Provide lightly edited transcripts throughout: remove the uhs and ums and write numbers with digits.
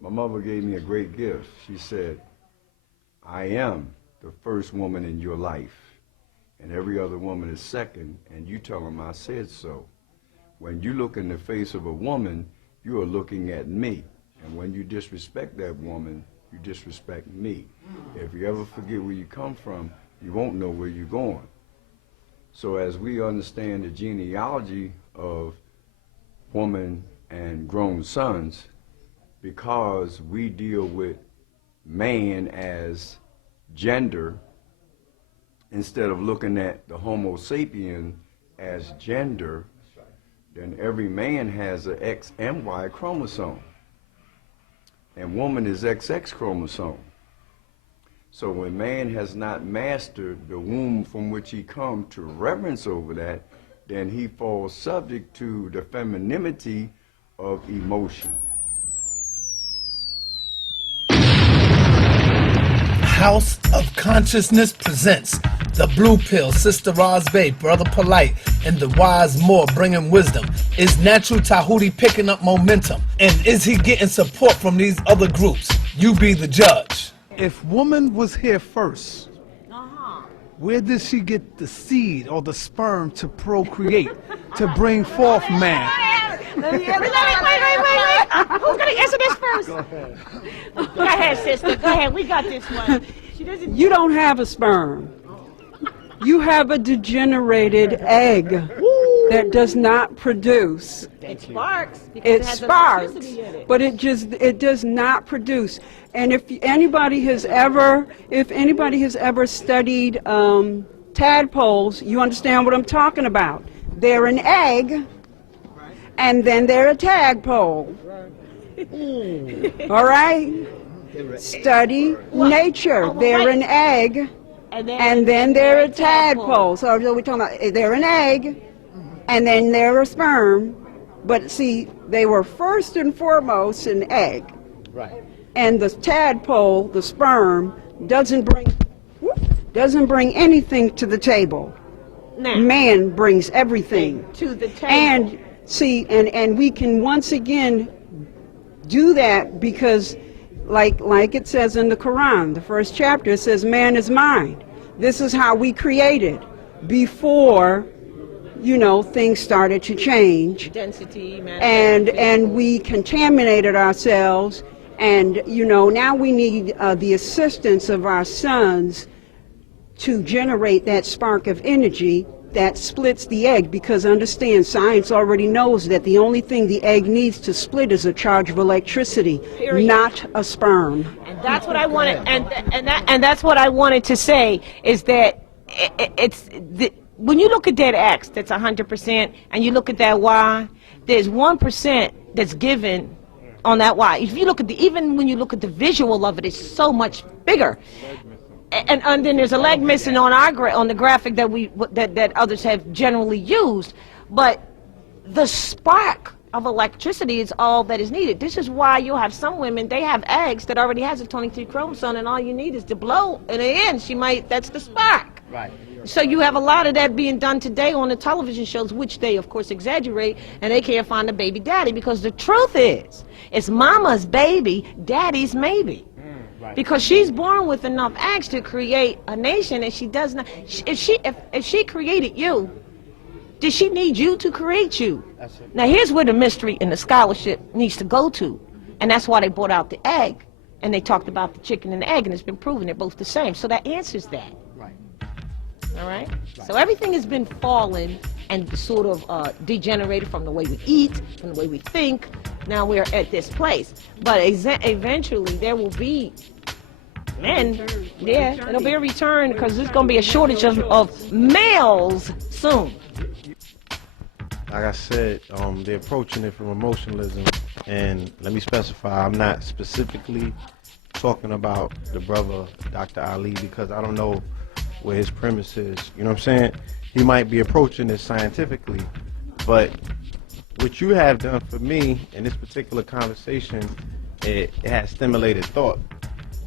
My mother gave me a great gift. She said, I am the first woman in your life, and every other woman is second, and you tell them I said so. When you look in the face of a woman, you are looking at me. And when you disrespect that woman, you disrespect me. If you ever forget where you come from, you won't know where you're going. So as we understand the genealogy of woman and grown sons, because we deal with man as gender, instead of looking at the Homo sapien as gender, then every man has an X and Y chromosome. And woman is XX chromosome. So when man has not mastered the womb from which he come to reverence over that, then he falls subject to the femininity of emotion. House of Consciousness presents the Blue Pill, Sister RASMARRYAH, Brother POLIGHT, and the wise MOOR bringing wisdom. Is Natural Tahuti picking up momentum? And is he getting support from these other groups? You be the judge. If woman was here first, where did she get the seed or the sperm to procreate, to bring forth man? Wait. Who's going to answer this first? Go ahead, sister. Go ahead. We got this one. You don't have a sperm. You have a degenerated egg that does not produce. It sparks. It sparks, but it does not produce. And if anybody has ever studied tadpoles, you understand what I'm talking about. They're an egg, and then they're a tadpole. All right? Study nature. They're an egg, and then they're a tadpole. So we're talking about they're an egg, and then they're a sperm. But see, they were first and foremost an egg. Right. And the tadpole, the sperm, doesn't bring anything to the table. Now, man brings everything to the table. And see, and we can once again do that because like it says in the Quran, the first chapter, it says man is mind. This is how we created before, you know, things started to change. Density, and we contaminated ourselves. And, you know, now we need the assistance of our sons to generate that spark of energy that splits the egg, because understand, science already knows that the only thing the egg needs to split is a charge of electricity, period. Not a sperm. And that's what I wanted, and that's what I wanted to say, is that when you look at that X, that's 100%, and you look at that Y, there's 1% that's given on that Y. If you look at even when you look at the visual of it, it's so much bigger. And then there's a leg missing on on the graphic that others have generally used. But the spark of electricity is all that is needed. This is why you'll have some women, they have eggs that already has a 23 chromosome, and all you need is to blow, and in that's the spark. Right. So you have a lot of that being done today on the television shows, which they of course exaggerate, and they can't find a baby daddy, because the truth is, it's mama's baby, daddy's maybe. Right. Because she's born with enough eggs to create a nation, and she does not. If she created you, did she need you to create you? Now here's where the mystery and the scholarship needs to go to, and that's why they brought out the egg, and they talked about the chicken and the egg, and it's been proven they're both the same. So that answers that. All right? So everything has been fallen and sort of degenerated from the way we eat, from the way we think. Now we're at this place. But eventually there will be men. Yeah, it'll be a return, because there's going to be a shortage of males soon. Like I said, they're approaching it from emotionalism. And let me specify, I'm not specifically talking about the brother, Dr. Ali, because I don't know where his premise is, you know what I'm saying? He might be approaching this scientifically, but what you have done for me in this particular conversation, it has stimulated thought.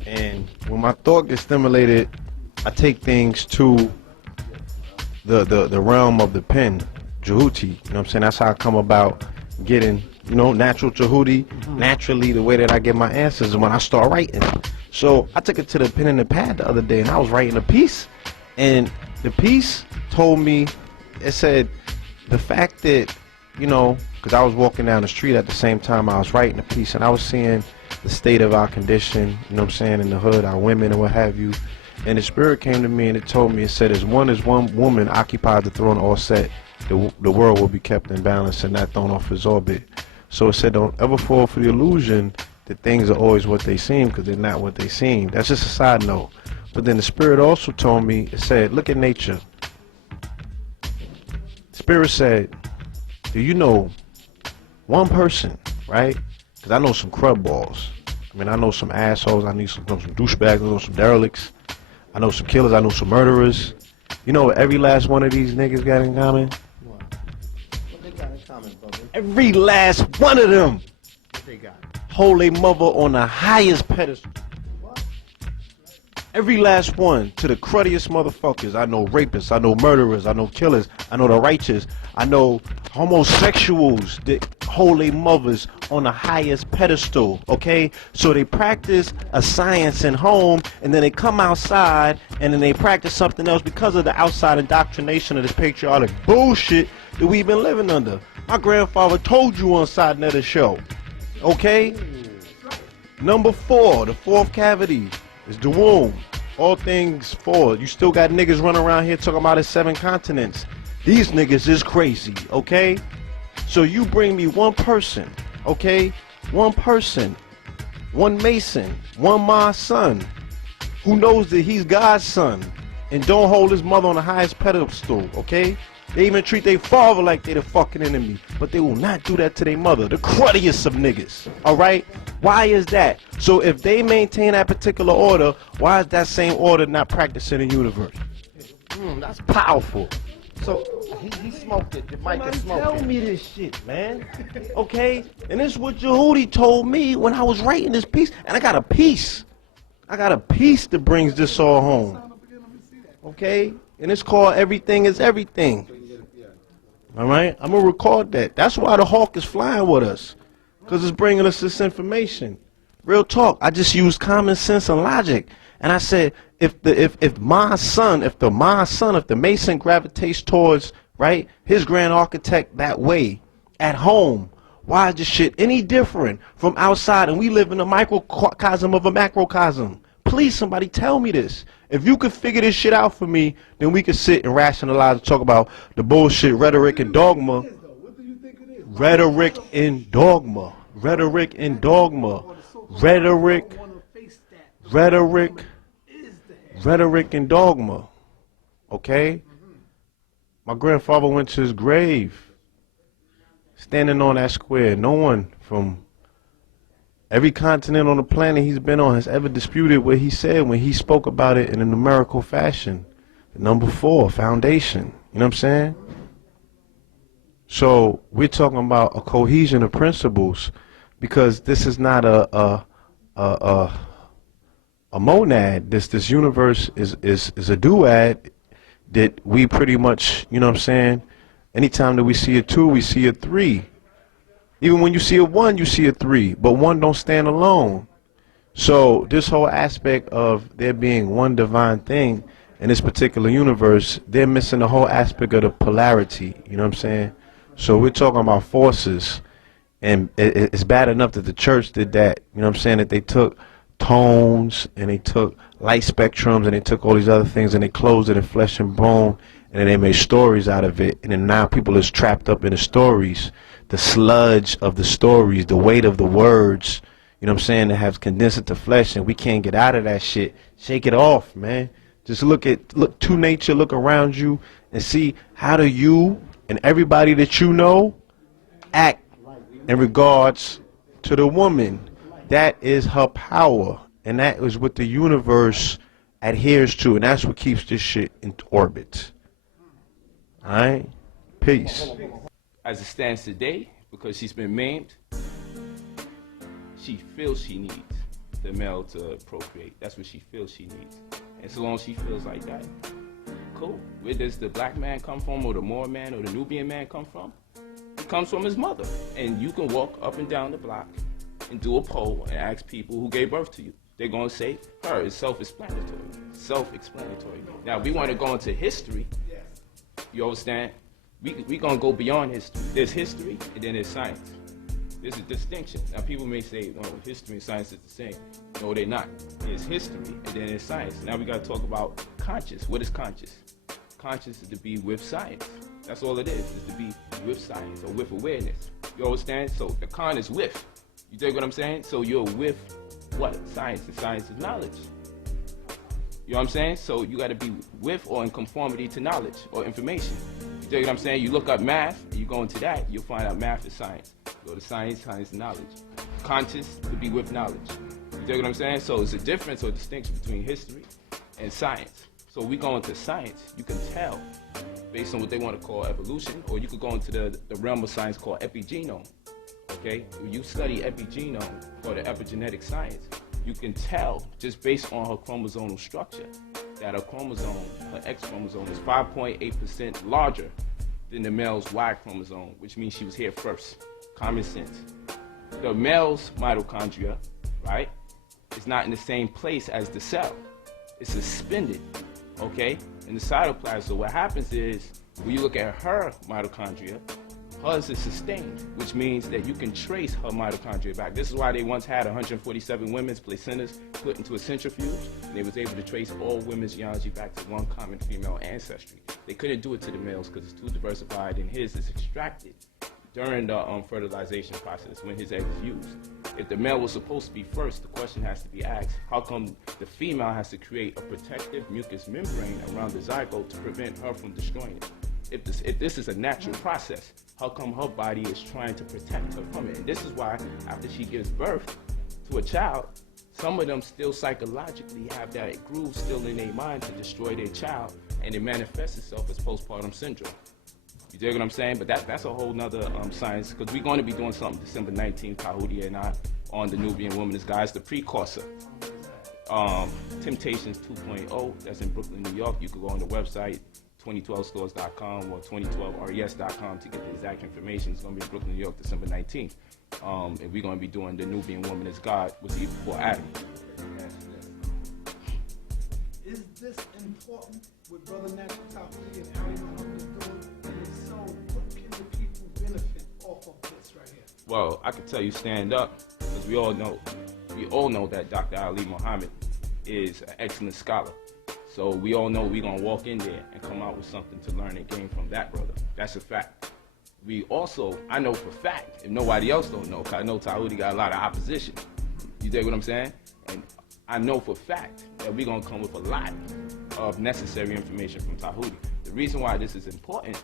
And when my thought gets stimulated, I take things to the realm of the pen, Jehuti, you know what I'm saying? That's how I come about getting you know, natural Tahuti, naturally the way that I get my answers is when I start writing. So I took it to the pen and the pad the other day and I was writing a piece. And the piece told me, it said, the fact that, you know, because I was walking down the street at the same time I was writing the piece and I was seeing the state of our condition, you know what I'm saying, in the hood, our women and what have you. And the spirit came to me and it told me, it said, as one woman occupies the throne all set, the world will be kept in balance and not thrown off its orbit. So it said, don't ever fall for the illusion that things are always what they seem, because they're not what they seem. That's just a side note. But then the spirit also told me, it said, look at nature. Spirit said, do you know one person, right? Because I know some crud balls. I mean, I know some assholes. I know some douchebags. I know some derelicts. I know some killers. I know some murderers. You know what every last one of these niggas got in common? What they got in common, brother? Every last one of them What they got? hold their mother on the highest pedestal. Every last one, to the cruddiest motherfuckers. I know rapists, I know murderers, I know killers, I know the righteous, I know homosexuals that hold their mothers on the highest pedestal, okay? So they practice a science in home, and then they come outside, and then they practice something else because of the outside indoctrination of this patriotic bullshit that we've been living under. My grandfather told you on Side Netter Show, okay? Number 4, the fourth cavity. It's the womb. All things 4. You still got niggas running around here talking about it's 7 continents. These niggas is crazy, okay? So you bring me one person, okay? One person, one Mason, one my son, who knows that he's God's son and don't hold his mother on the highest pedestal, okay? They even treat their father like they the fucking enemy, but they will not do that to their mother, the cruddiest of niggas, all right? Why is that? So if they maintain that particular order, why is that same order not practiced in the universe? That's powerful. So He smoked it. The mic is smoking. tell me this shit, man. Okay? And this is what Jehudi told me when I was writing this piece. And I got a piece. I got a piece that brings this all home. Okay? And it's called Everything is Everything. All right? I'm going to record that. That's why the hawk is flying with us. Because it's bringing us this information. Real talk. I just used common sense and logic. And I said, if the Mason gravitates towards, right, his grand architect that way, at home, why is this shit any different from outside? And we live in a microcosm of a macrocosm. Please, somebody tell me this. If you could figure this shit out for me, then we could sit and rationalize and talk about the bullshit rhetoric and dogma. Rhetoric and dogma. Rhetoric and dogma. Rhetoric and dogma. Okay? My grandfather went to his grave, standing on that square. No one from every continent on the planet he's been on has ever disputed what he said when he spoke about it in a numerical fashion. Number 4, foundation. You know what I'm saying? So we're talking about a cohesion of principles, because this is not a monad. This universe is a duad that we pretty much, you know what I'm saying, anytime that we see a 2, we see a 3. Even when you see a 1, you see a 3, but 1 don't stand alone. So this whole aspect of there being one divine thing in this particular universe, they're missing the whole aspect of the polarity, you know what I'm saying? So we're talking about forces, and it's bad enough that the church did that, you know what I'm saying, that they took tones and they took light spectrums and they took all these other things and they closed it in flesh and bone, and then they made stories out of it, and then now people is trapped up in the stories, the sludge of the stories, the weight of the words, you know what I'm saying, that have condensed it to flesh, and we can't get out of that shit. Shake it off, man. Just look to nature, look around you, and see how do you and everybody that you know act in regards to the woman. That is her power, and that is what the universe adheres to, and that's what keeps this shit in orbit. All right? Peace. As it stands today, because she's been maimed, she feels she needs the male to procreate. That's what she feels she needs. And so long as she feels like that, cool. Where does the black man come from, or the Moor man, or the Nubian man come from? comes from his mother. And you can walk up and down the block and do a poll and ask people who gave birth to you. They're going to say her. It's self-explanatory. Self-explanatory. Now, we want to go into history. You understand? We going to go beyond history. There's history, and then there's science. There's a distinction. Now, people may say, oh, history and science is the same. No, they're not. There's history, and then there's science. Now, we got to talk about conscious. What is conscious? Conscious is to be with science. That's all it is to be with science or with awareness. You understand? So the con is with. You dig what I'm saying? So you're with what? Science. And science is knowledge. You know what I'm saying? So you got to be with or in conformity to knowledge or information. You dig what I'm saying? You look up math, and you go into that, you'll find out math is science. You go to science, science is knowledge. Conscious to be with knowledge. You dig what I'm saying? So it's a difference or distinction between history and science. So we go into science, you can tell based on what they want to call evolution, or you could go into the realm of science called epigenome. Okay? When you study epigenome or the epigenetic science, you can tell just based on her chromosomal structure that her chromosome, her X chromosome, is 5.8% larger than the male's Y chromosome, which means she was here first. Common sense. The male's mitochondria, right, is not in the same place as the cell. It's suspended, okay, in the cytoplasm. So what happens is, when you look at her mitochondria, hers is sustained, which means that you can trace her mitochondria back. This is why they once had 147 women's placentas put into a centrifuge, and they was able to trace all women's genealogy back to one common female ancestry. They couldn't do it to the males because it's too diversified, and his is extracted during the fertilization process when his egg is used. If the male was supposed to be first, the question has to be asked, how come the female has to create a protective mucous membrane around the zygote to prevent her from destroying it? If this is a natural process, how come her body is trying to protect her from it? And this is why after she gives birth to a child, some of them still psychologically have that groove still in their mind to destroy their child, and it manifests itself as postpartum syndrome. You dig what I'm saying? But that's a whole nother science, because we're going to be doing something December 19th, Tahuti and I, on the Nubian Womanist Guys, the precursor. Temptations 2.0, that's in Brooklyn, New York. You can go on the website, 2012stores.com or 2012res.com to get the exact information. It's going to be in Brooklyn, New York, December 19th. And we're going to be doing the Nubian Womanist God, which is for Adam. Is this important with Brother Natural Tahuti and how he knows to do it? And if so, what can the people benefit off of this right here? Well, I can tell you stand up, because we all know that Dr. Ali Muhammad is an excellent scholar. So we all know we're going to walk in there and come out with something to learn and gain from that brother. That's a fact. We also, I know for fact, if nobody else don't know, because I know Tahuti got a lot of opposition. You dig what I'm saying? And I know for fact that we're going to come with a lot of necessary information from Tahuti. The reason why this is important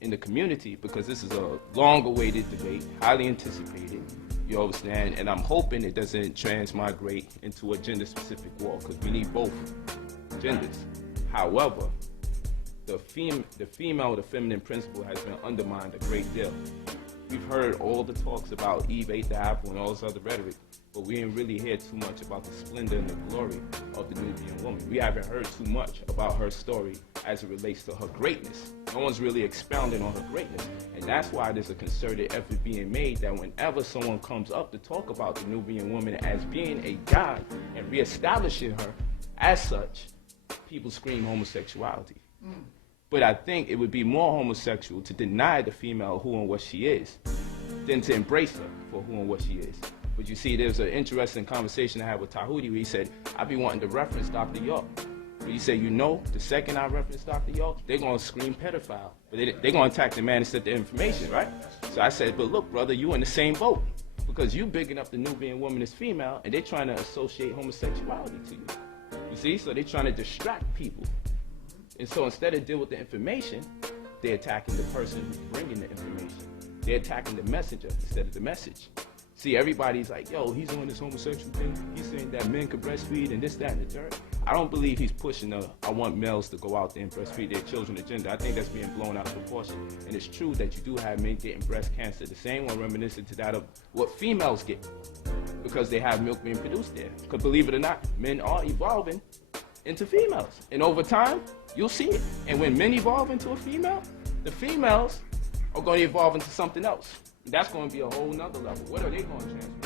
in the community, because this is a long-awaited debate, highly anticipated, you understand, and I'm hoping it doesn't transmigrate into a gender-specific war, because we need both genders. However, the female, the feminine principle has been undermined a great deal. We've heard all the talks about Eve ate the apple and all this other rhetoric, but we didn't really hear too much about the splendor and the glory of the Nubian woman. We haven't heard too much about her story as it relates to her greatness. No one's really expounding on her greatness. And that's why there's a concerted effort being made that whenever someone comes up to talk about the Nubian woman as being a god and reestablishing her as such, people scream homosexuality. But I think it would be more homosexual to deny the female who and what she is than to embrace her for who and what she is. But you see, there's an interesting conversation I had with Tahuti where he said, I be wanting to reference Dr. York. But he said, you know, the second I reference Dr. York, they're going to scream pedophile. But they're going to attack the man instead of the information, right? So I said, but look, brother, you in the same boat. Because you bigging up the Nubian woman as female, and they're trying to associate homosexuality to you. You see? So they're trying to distract people. And so instead of deal with the information, they're attacking the person who's bringing the information. They're attacking the messenger instead of the message. See, everybody's like, yo, he's on this homosexual thing. He's saying that men can breastfeed and this, that, and the third. I don't believe he's pushing I want males to go out there and breastfeed their children agenda. I think that's being blown out of proportion. And it's true that you do have men getting breast cancer, the same one reminiscent to that of what females get, because they have milk being produced there. Because believe it or not, men are evolving into females. And over time, you'll see it. And when men evolve into a female, the females are going to evolve into something else. That's going to be a whole nother level. What are they going to transfer?